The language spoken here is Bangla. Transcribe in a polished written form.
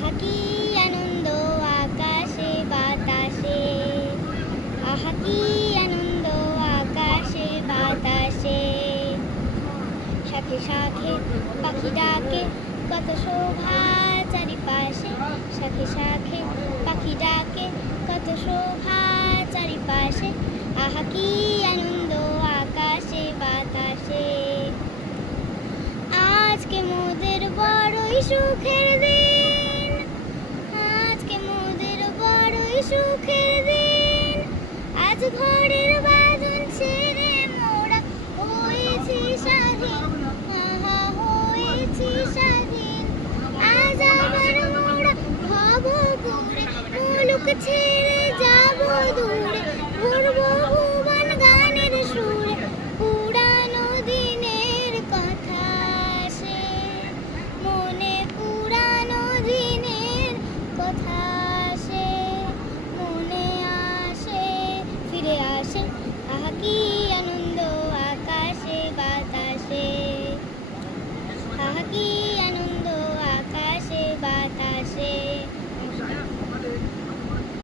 আহা কি আনন্দ আকাশে বাতাসে, আহা কি আনন্দ আকাশে বাতাসে। শাখে শাখে পাখি ডাকে কত শোভা চারিপাশে, শাখে শাখে পাখি ডাকে কত শোভা চারিপাশে। আহা কি আনন্দ আকাশে বাতাসে। আজকে মোদের বড়ই সুখের দিন, আজকে মোদের বড়ই সুখের দিন। আজ ঘরের